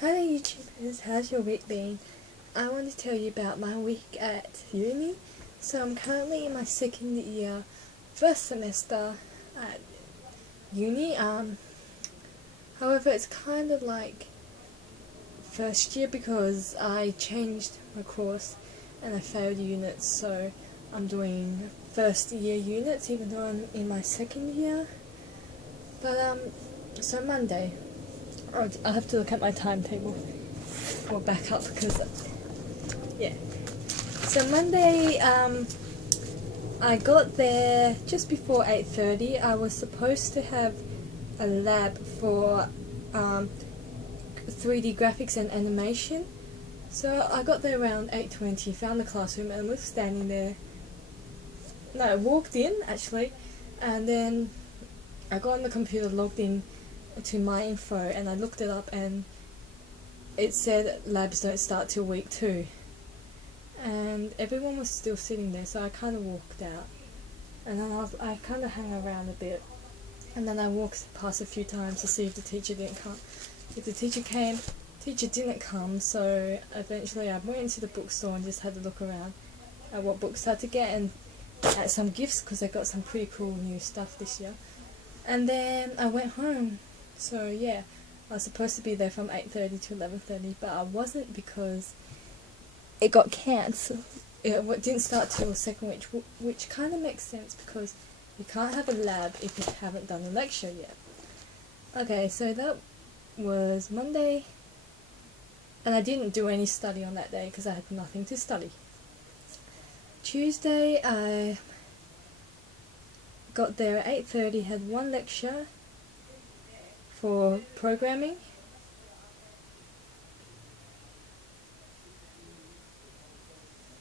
Hello YouTubers, how's your week been? I want to tell you about my week at uni. So I'm currently in my second year, first semester at uni. However, it's kind of like first year because I changed my course and I failed units, so I'm doing first year units even though I'm in my second year. But so Monday, I'll have to look at my timetable or back up because, yeah. So Monday, I got there just before 8:30. I was supposed to have a lab for 3D graphics and animation. So I got there around 8:20, found the classroom and was standing there. No, I walked in actually, and then I got on the computer, logged in to my info, and I looked it up and it said labs don't start till week 2, and everyone was still sitting there, so I kind of walked out, and then I kind of hung around a bit, and then I walked past a few times to see if the teacher didn't come. If the teacher came, teacher didn't come, so eventually I went into the bookstore and just had to look around at what books I had to get and at some gifts because I got some pretty cool new stuff this year. And then I went home. So yeah, I was supposed to be there from 8:30 to 11:30, but I wasn't because it got cancelled. It didn't start till the second week, which kind of makes sense because you can't have a lab if you haven't done a lecture yet. Okay, so that was Monday, and I didn't do any study on that day because I had nothing to study. Tuesday, I got there at 8:30, had one lecture for programming.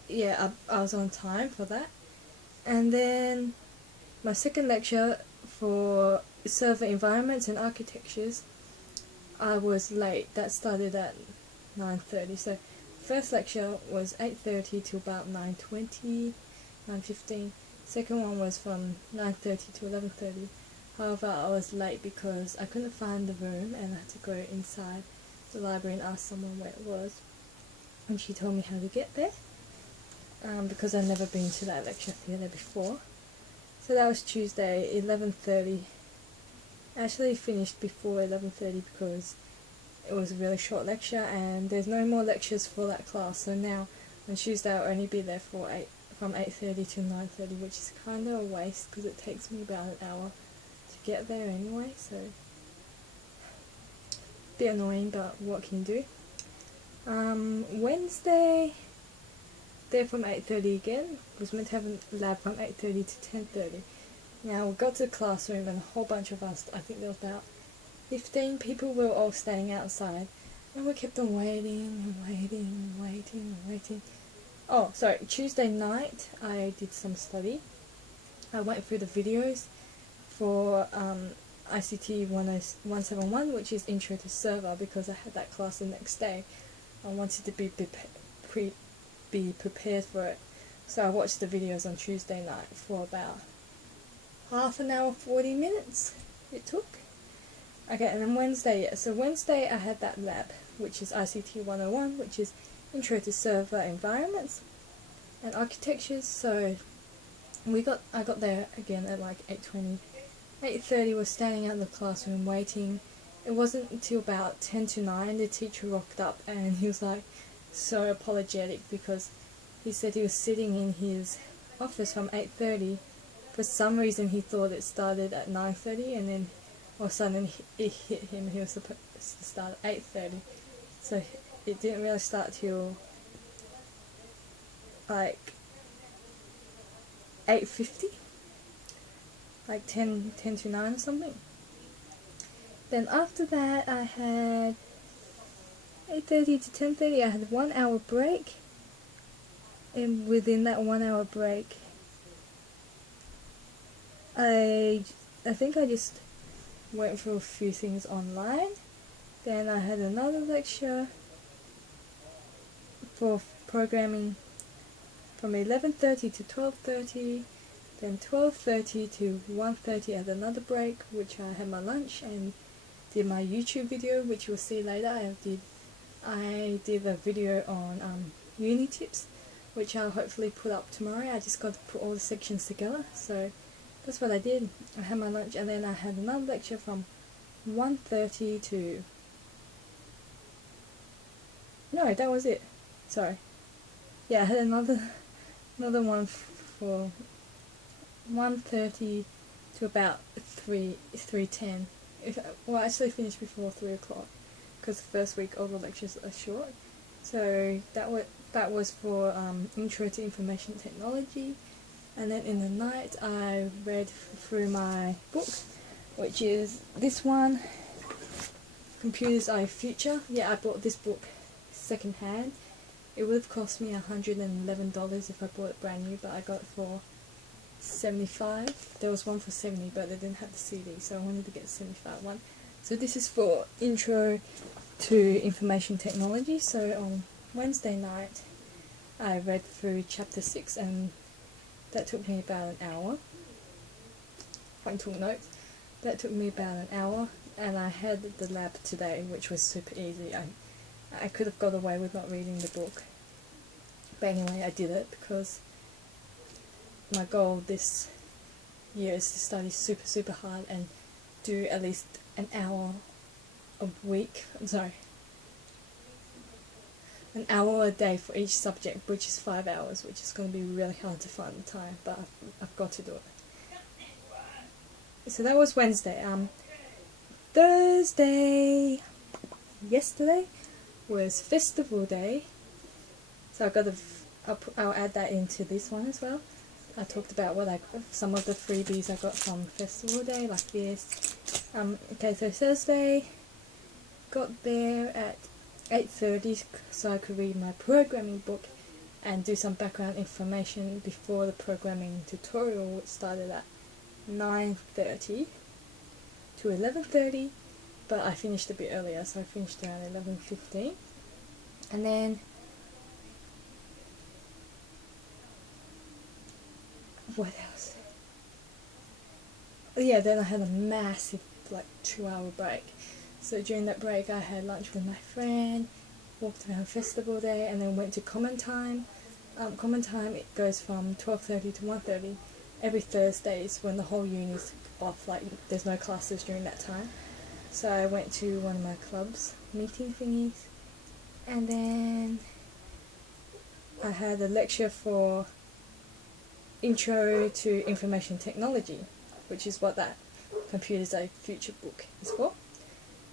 Yeah, I was on time for that. And then my second lecture for server environments and architectures, I was late. That started at 9:30. So first lecture was 8:30 to about 9:20, 9:15. Second one was from 9:30 to 11:30. However, I was late because I couldn't find the room and I had to go inside the library and ask someone where it was. And she told me how to get there because I'd never been to that lecture theatre before. So that was Tuesday, 11:30. I actually finished before 11:30 because it was a really short lecture and there's no more lectures for that class. So now on Tuesday I'll only be there for from 8:30 to 9:30, which is kind of a waste because it takes me about an hour to get there anyway, so bit annoying, but what can you do? Wednesday, there from 8:30 again. Was meant to have a lab from 8:30 to 10:30. Now we got to the classroom and a whole bunch of us, I think there was about 15 people, were all standing outside, and we kept on waiting and waiting and waiting and waiting. Oh, sorry, Tuesday night I did some study. I went through the videos for ICT 171, which is Intro to Server, because I had that class the next day. I wanted to be prepared for it. So I watched the videos on Tuesday night for about half an hour, 40 minutes it took. Okay, and then Wednesday, yeah. So Wednesday I had that lab, which is ICT 101, which is Intro to Server Environments and Architectures. So I got there again at like 8:20. 8:30 was standing out in the classroom waiting. It wasn't until about 10 to 9 the teacher rocked up and he was like so apologetic because he said he was sitting in his office from 8:30. For some reason he thought it started at 9:30 and then all of a sudden it hit him, he was supposed to start at 8:30. So it didn't really start till like 8:50, like 10 to 9 or something. Then after that I had 8:30 to 10:30, I had 1 hour break, and within that 1 hour break I think I just went through a few things online. Then I had another lecture for programming from 11:30 to 12:30, then 12:30 to 1:30 at another break, which I had my lunch and did my YouTube video, which you'll see later. I did I did a video on uni tips, which I'll hopefully put up tomorrow. I just got to put all the sections together, so that's what I did. I had my lunch and then I had another lecture from 1:30 to... No, that was it. Sorry. Yeah, I had another one for 1:30 to about 3:10. Well, I actually finished before 3 o'clock because the first week all the lectures are short. So that was for Intro to Information Technology, and then in the night I read through my book, which is this one, Computers Are Your Future. Yeah, I bought this book second hand. It would have cost me $111 if I bought it brand new, but I got it for $75. There was one for $70, but they didn't have the CD, so I wanted to get the $75 one. So this is for Intro to Information Technology. So on Wednesday night I read through chapter 6, and that took me about an hour. I took notes. That took me about an hour, and I had the lab today, which was super easy. I could have got away with not reading the book, but anyway, I did it because my goal this year is to study super hard and do at least an hour a week. An hour a day for each subject, which is 5 hours, which is going to be really hard to find the time, but I've got to do it. So that was Wednesday. Thursday, yesterday, was festival day, so I'll add that into this one as well. I talked about some of the freebies I got from festival day, like this. Okay, so Thursday, got there at 8:30 so I could read my programming book and do some background information before the programming tutorial, which started at 9:30 to 11:30, but I finished a bit earlier, so I finished around 11:15. And then what else? Yeah, then I had a massive 2-hour break. So during that break I had lunch with my friend, walked around festival day, and then went to common time. Common time, it goes from 12:30 to 1:30 every Thursdays when the whole uni's off, there's no classes during that time. So I went to one of my clubs meeting thingies, and then I had a lecture for Intro to Information Technology, which is what that Computers Are Your Future book is for.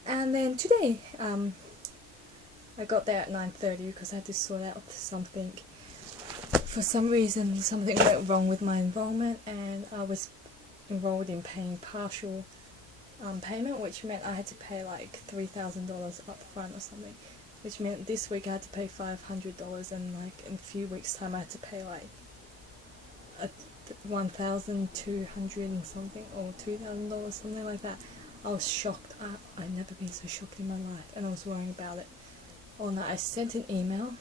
And then today, I got there at 9:30 because I had to sort out something. For some reason, something went wrong with my enrollment, and I was enrolled in paying partial payment, which meant I had to pay $3,000 up front or something, which meant this week I had to pay $500, and in a few weeks time I had to pay $1,200 and something, or $2,000, something like that. I was shocked. I've never been so shocked in my life, and I was worrying about it all night. I sent an email,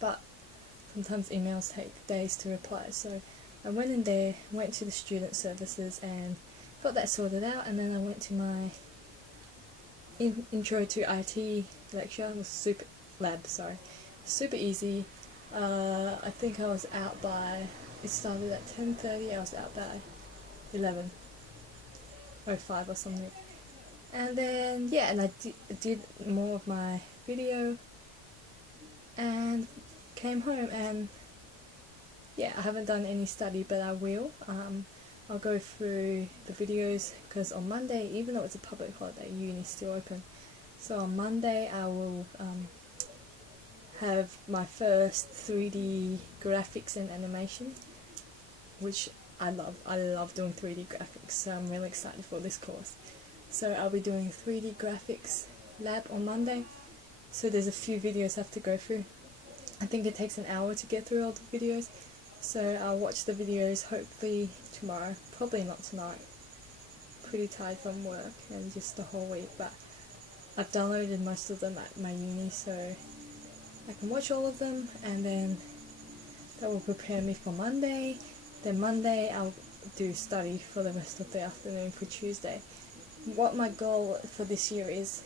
but sometimes emails take days to reply, so I went in there, went to the student services and got that sorted out, and then I went to my Intro to IT lecture. It was super easy. I think I was out by, it started at 10:30, I was out by 11:05 or something. And then, yeah, and I did more of my video and came home, and yeah, I haven't done any study, but I will. I'll go through the videos, because on Monday, even though it's a public holiday, uni's still open. So on Monday I will have my first 3D graphics and animation, which I love. I love doing 3D graphics, so I'm really excited for this course. So I'll be doing a 3D graphics lab on Monday. So there's a few videos I have to go through. I think it takes an hour to get through all the videos, so I'll watch the videos hopefully tomorrow, probably not tonight. Pretty tired from work and just the whole week, but I've downloaded most of them at my uni, so I can watch all of them, and then that will prepare me for Monday. Then Monday I'll do study for the rest of the afternoon for Tuesday. What my goal for this year is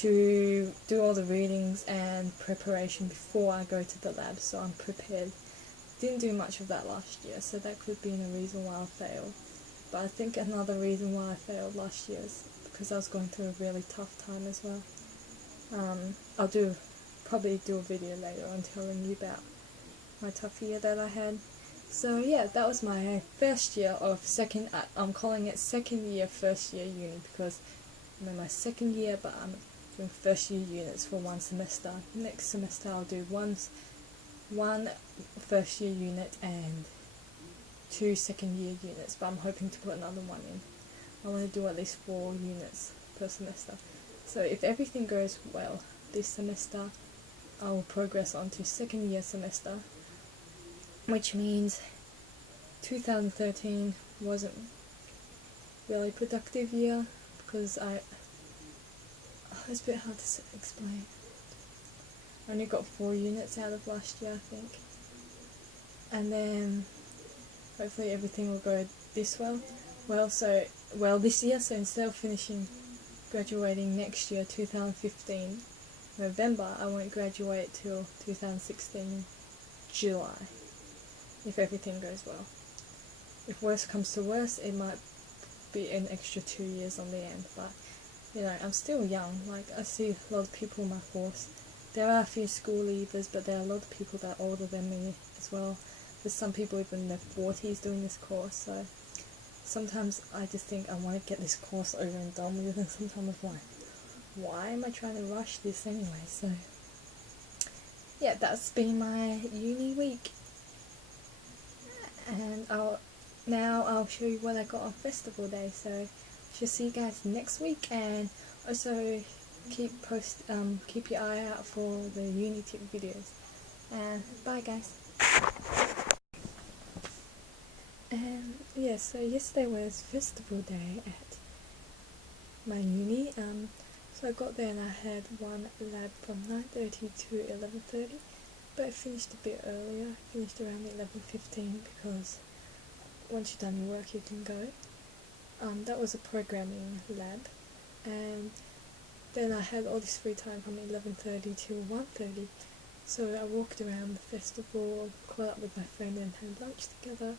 to do all the readings and preparation before I go to the lab, so I'm prepared. Didn't do much of that last year, so that could be a reason why I failed. But I think another reason why I failed last year is because I was going through a really tough time as well. I'll probably do a video later on telling you about my tough year that I had. So yeah, that was my first year of I'm calling it second year first year uni, because I'm in my second year, but I'm doing first year units for one semester. Next semester I'll do one first year unit and 2 second year units, but I'm hoping to put another one in. I want to do at least 4 units per semester. So if everything goes well this semester, I will progress on to second year semester, which means 2013 wasn't really a productive year because it's a bit hard to explain. I only got 4 units out of last year, I think. And then hopefully everything will go this this year, so instead of graduating next year, 2015, November, I won't graduate till 2016, July, if everything goes well. If worse comes to worse, it might be an extra 2 years on the end, but you know, I'm still young. Like, I see a lot of people in my course. There are a few school leavers, but there are a lot of people that are older than me as well. There's some people even in their 40s doing this course, so sometimes I just think I want to get this course over and done with, and sometimes I'm like, why am I trying to rush this anyway? So yeah, that's been my uni week, and I'll show you what I got on festival day. So shall see you guys next week, and also keep your eye out for the uni tip videos. And bye guys. And yeah, so yesterday was festival day at my uni. So I got there and I had one lab from 9:30 to 11:30, but I finished a bit earlier. I finished around 11:15 because once you're done your work you can go. That was a programming lab, and then I had all this free time from 11:30 to 1:30, so I walked around the festival, caught up with my friend and had lunch together.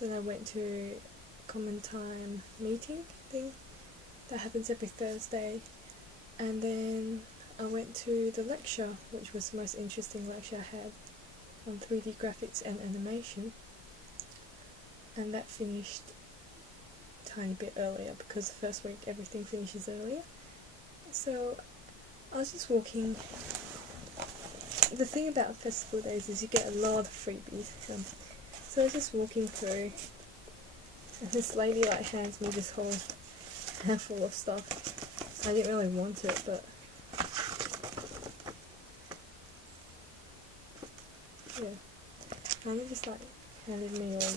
Then I went to common time meeting thing that happens every Thursday, and then I went to the lecture, which was the most interesting lecture I had, on 3D graphics and animation, and that finished a tiny bit earlier because the first week everything finishes earlier. So I was just walking. The thing about festival days is you get a lot of freebies, and so I was just walking through, and this lady like hands me this whole handful of stuff. I didn't really want it, but yeah, and they just like handed me all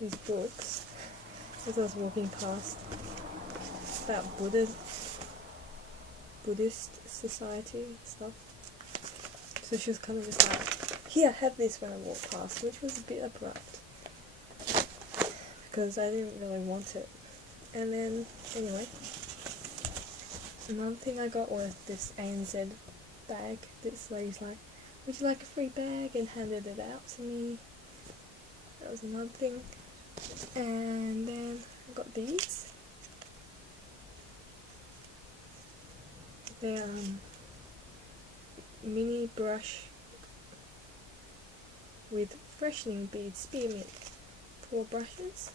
these books as I was walking past about Buddhist society stuff. So she was kind of just like, here, have this, when I walked past, which was a bit abrupt because I didn't really want it. And then, anyway, another thing I got was this ANZ bag. This lady's like, would you like a free bag? And handed it out to me. That was another thing. And then I got these. They're mini brush with freshening beads, spearmint, 4 brushes.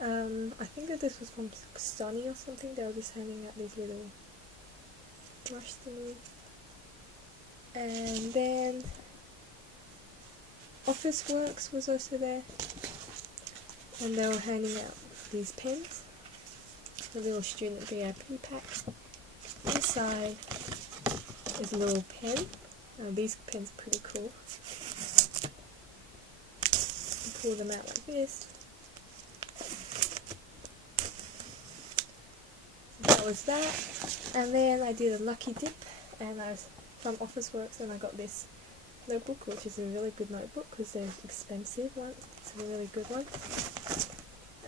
I think that this was from Sunny or something. They were just handing out these little brush thingies. And then Officeworks was also there, and they were handing out these pens, the little student VIP pack. Inside is a little pen. These pens are pretty cool. You pull them out like this. That was that. And then I did a lucky dip, and I was from Officeworks, and I got this notebook, which is a really good notebook because they're expensive one. It's a really good one.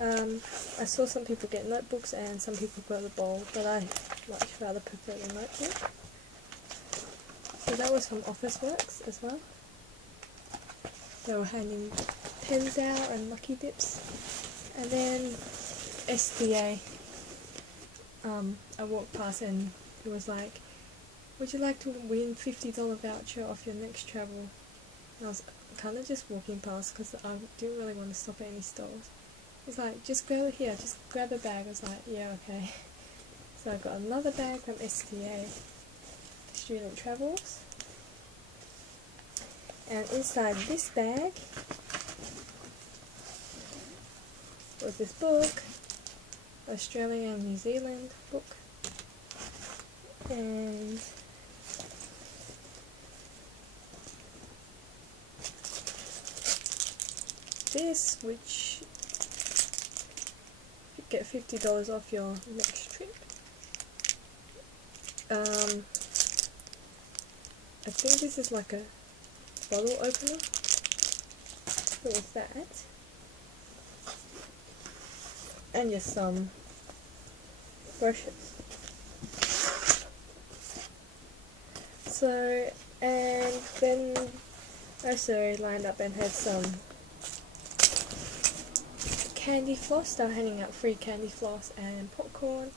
I saw some people get notebooks and some people got the bowl, but I much rather prefer the notebook. So that was from Office Works as well. They were handing pens out and lucky dips. And then SDA, I walked past and it was like, would you like to win $50 voucher off your next travel? And I was kind of just walking past because I didn't really want to stop at any stores. It's like, just go here, just grab a bag. I was like, yeah, okay. So I got another bag from STA, Student Travels. And inside this bag was this book, Australia and New Zealand book. And this, which you get $50 off your next trip. I think this is like a bottle opener. So it's that. And just some brushes. So, and then I also lined up and had some candy floss. They were handing out free candy floss and popcorn.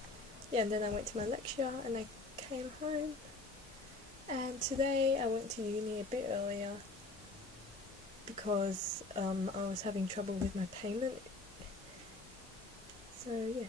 Yeah, and then I went to my lecture and I came home. And today I went to uni a bit earlier because I was having trouble with my payment. So yeah.